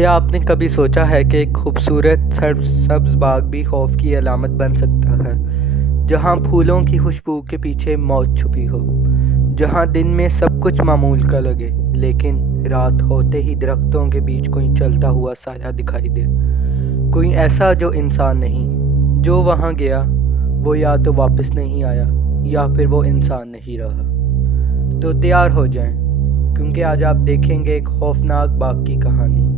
کیا آپ نے کبھی سوچا ہے کہ ایک خوبصورت سبز باغ بھی خوف کی علامت بن سکتا ہے، جہاں پھولوں کی خوشبو کے پیچھے موت چھپی ہو، جہاں دن میں سب کچھ معمول کا لگے لیکن رات ہوتے ہی درختوں کے بیچ کوئی چلتا ہوا سایہ دکھائی دے، کوئی ایسا جو انسان نہیں، جو وہاں گیا وہ یا تو واپس نہیں آیا یا پھر وہ انسان نہیں رہا۔ تو تیار ہو جائیں، کیونکہ آج آپ دیکھیں گے ایک خوفناک باغ کی کہانی،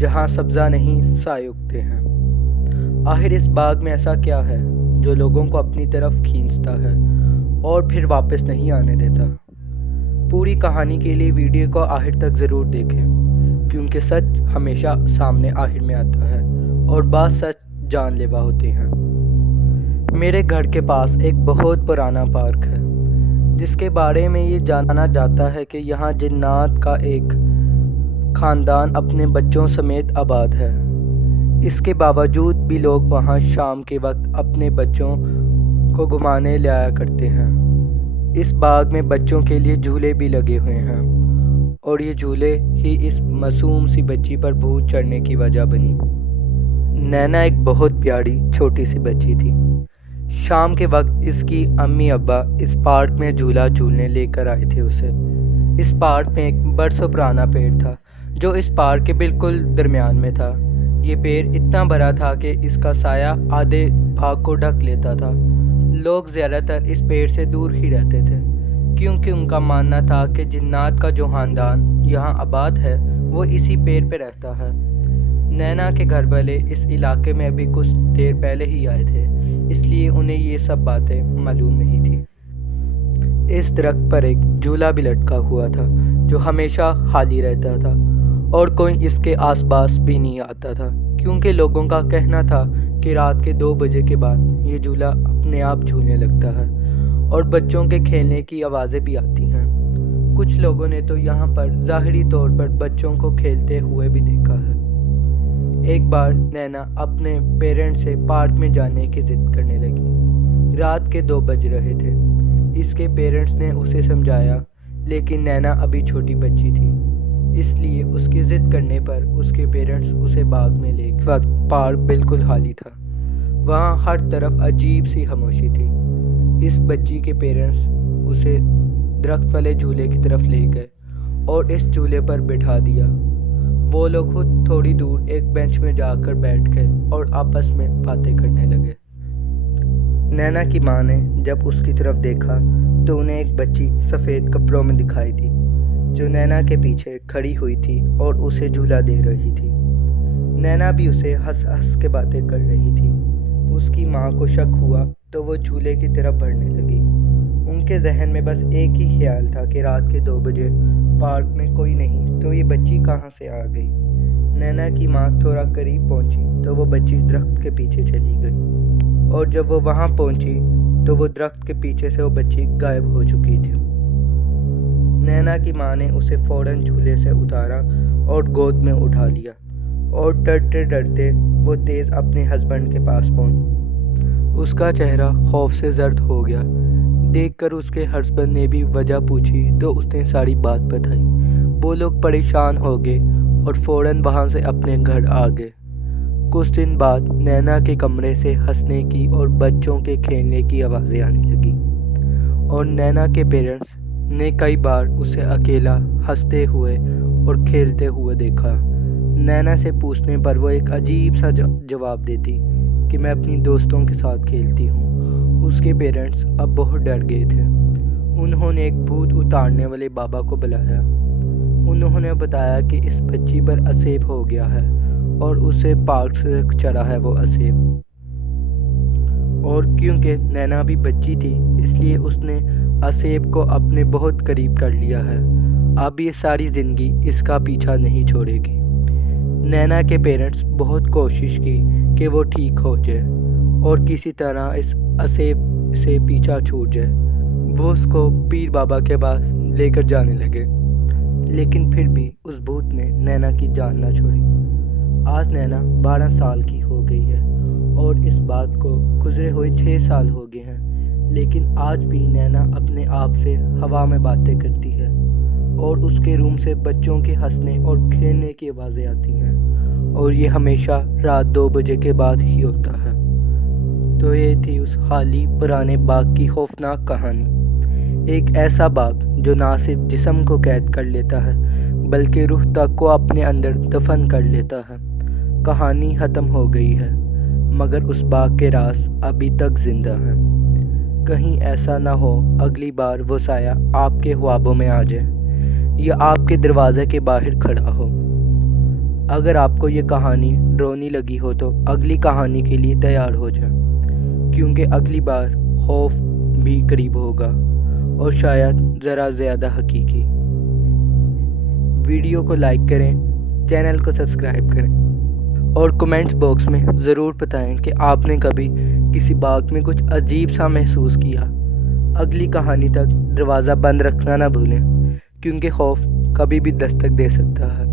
جہاں سبزہ نہیں سائے اگتے ہیں۔ آخر اس باغ میں ایسا کیا ہے جو لوگوں کو اپنی طرف کھینچتا ہے اور پھر واپس نہیں آنے دیتا؟ پوری کہانی کے لیے ویڈیو کو آخر تک ضرور دیکھیں، کیونکہ سچ ہمیشہ سامنے آخر میں آتا ہے اور بعض سچ جان لیوا ہوتے ہیں۔ میرے گھر کے پاس ایک بہت پرانا پارک ہے، جس کے بارے میں یہ جانا جاتا ہے کہ یہاں جنات کا ایک خاندان اپنے بچوں سمیت آباد ہے۔ اس کے باوجود بھی لوگ وہاں شام کے وقت اپنے بچوں کو گھمانے لایا کرتے ہیں۔ اس باغ میں بچوں کے لیے جھولے بھی لگے ہوئے ہیں، اور یہ جھولے ہی اس معصوم سی بچی پر بھوت چڑھنے کی وجہ بنی۔ نینا ایک بہت پیاری چھوٹی سی بچی تھی۔ شام کے وقت اس کی امی ابا اس پارک میں جھولا جھولنے لے کر آئے تھے اسے۔ اس پارک میں ایک برسوں پرانا پیڑ تھا، جو اس پارک کے بالکل درمیان میں تھا۔ یہ پیڑ اتنا بڑا تھا کہ اس کا سایہ آدھے باغ کو ڈھک لیتا تھا۔ لوگ زیادہ تر اس پیڑ سے دور ہی رہتے تھے، کیونکہ ان کا ماننا تھا کہ جنات کا جو خاندان یہاں آباد ہے وہ اسی پیڑ پہ رہتا ہے۔ نینا کے گھر والے اس علاقے میں ابھی کچھ دیر پہلے ہی آئے تھے، اس لیے انہیں یہ سب باتیں معلوم نہیں تھیں۔ اس درخت پر ایک جھولا بھی لٹکا ہوا تھا، جو ہمیشہ خالی رہتا تھا اور کوئی اس کے آس پاس بھی نہیں آتا تھا، کیونکہ لوگوں کا کہنا تھا کہ رات کے 2 بجے کے بعد یہ جھولا اپنے آپ جھولنے لگتا ہے اور بچوں کے کھیلنے کی آوازیں بھی آتی ہیں۔ کچھ لوگوں نے تو یہاں پر ظاہری طور پر بچوں کو کھیلتے ہوئے بھی دیکھا ہے۔ ایک بار نینا اپنے پیرنٹس سے پارک میں جانے کی ضد کرنے لگی۔ رات کے 2 بج رہے تھے۔ اس کے پیرنٹس نے اسے سمجھایا، لیکن نینا ابھی چھوٹی بچی تھی، اس لیے اس کی ضد کرنے پر اس کے پیرنٹس اسے باغ میں لے گئے۔ اس وقت پارک بالکل خالی تھا، وہاں ہر طرف عجیب سی خاموشی تھی۔ اس بچی کے پیرنٹس اسے درخت والے جھولے کی طرف لے گئے اور اس جھولے پر بٹھا دیا۔ وہ لوگ خود تھوڑی دور ایک بینچ میں جا کر بیٹھ گئے اور آپس میں باتیں کرنے لگے۔ نینا کی ماں نے جب اس کی طرف دیکھا تو انہیں ایک بچی سفید کپڑوں میں دکھائی دی، جو نینا کے پیچھے کھڑی ہوئی تھی اور اسے جھولا دے رہی تھی۔ نینا بھی اسے ہنس ہنس کے باتیں کر رہی تھی۔ اس کی ماں کو شک ہوا تو وہ جھولے کی طرف بڑھنے لگی۔ ان کے ذہن میں بس ایک ہی خیال تھا کہ رات کے 2 بجے پارک میں کوئی نہیں تو یہ بچی کہاں سے آ گئی۔ نینا کی ماں تھوڑا قریب پہنچی تو وہ بچی درخت کے پیچھے چلی گئی، اور جب وہ وہاں پہنچی تو وہ درخت کے پیچھے سے وہ بچی غائب ہو چکی تھی۔ نینا کی ماں نے اسے فوراً جھولے سے اتارا اور گود میں اٹھا لیا، اور ڈرتے ڈرتے وہ تیز اپنے ہسبینڈ کے پاس پہنچی۔ اس کا چہرہ خوف سے زرد ہو گیا۔ دیکھ کر اس کے ہسبینڈ نے بھی وجہ پوچھی تو اس نے ساری بات بتائی۔ وہ لوگ پریشان ہو گئے اور فوراً وہاں سے اپنے گھر آ گئے۔ کچھ دن بعد نینا کے کمرے سے ہنسنے کی اور بچوں کے کھیلنے کی آوازیں آنے لگی، اور نینا کے پیرنٹس نے کئی بار اسے اکیلا ہنستے ہوئے اور کھیلتے ہوئے دیکھا۔ نینا سے پوچھنے پر وہ ایک عجیب سا جواب دیتی کہ میں اپنی دوستوں کے ساتھ کھیلتی ہوں۔ اس کے پیرنٹس اب بہت ڈر گئے تھے۔ انہوں نے ایک بھوت اتارنے والے بابا کو بلایا۔ انہوں نے بتایا کہ اس بچی پر اسیب ہو گیا ہے اور اسے پارک سے چڑھا ہے وہ اسیب، اور کیونکہ نینا بھی بچی تھی اس لیے اس نے اسیب کو اپنے بہت قریب کر لیا ہے۔ اب یہ ساری زندگی اس کا پیچھا نہیں چھوڑے گی۔ نینا کے پیرنٹس بہت کوشش کی کہ وہ ٹھیک ہو جائے اور کسی طرح اس اسیب سے پیچھا چھوٹ جائے۔ وہ اس کو پیر بابا کے پاس لے کر جانے لگے، لیکن پھر بھی اس بھوت نے نینا کی جان نہ چھوڑی۔ آج نینا 12 سال کی ہو گئی ہے، اور اس بات کو گزرے ہوئے 6 سال ہو گئے ہیں، لیکن آج بھی نینا اپنے آپ سے ہوا میں باتیں کرتی ہے اور اس کے روم سے بچوں کے ہنسنے اور کھیلنے کی آوازیں آتی ہیں، اور یہ ہمیشہ رات 2 بجے کے بعد ہی ہوتا ہے۔ تو یہ تھی اس خالی پرانے باغ کی خوفناک کہانی، ایک ایسا باغ جو نہ صرف جسم کو قید کر لیتا ہے بلکہ روح تک کو اپنے اندر دفن کر لیتا ہے۔ کہانی ختم ہو گئی ہے، مگر اس باغ کے راز ابھی تک زندہ ہیں۔ کہیں ایسا نہ ہو اگلی بار وہ سایہ آپ کے خوابوں میں آ جائے یا آپ کے دروازے کے باہر کھڑا ہو۔ اگر آپ کو یہ کہانی ڈراؤنی لگی ہو تو اگلی کہانی کے لیے تیار ہو جائیں، کیونکہ اگلی بار خوف بھی قریب ہوگا اور شاید ذرا زیادہ حقیقی۔ ویڈیو کو لائک کریں، چینل کو سبسکرائب کریں اور کمنٹس باکس میں ضرور بتائیں کہ آپ نے کبھی کسی باغ میں کچھ عجیب سا محسوس کیا۔ اگلی کہانی تک دروازہ بند رکھنا نہ بھولیں، کیونکہ خوف کبھی بھی دستک دے سکتا ہے۔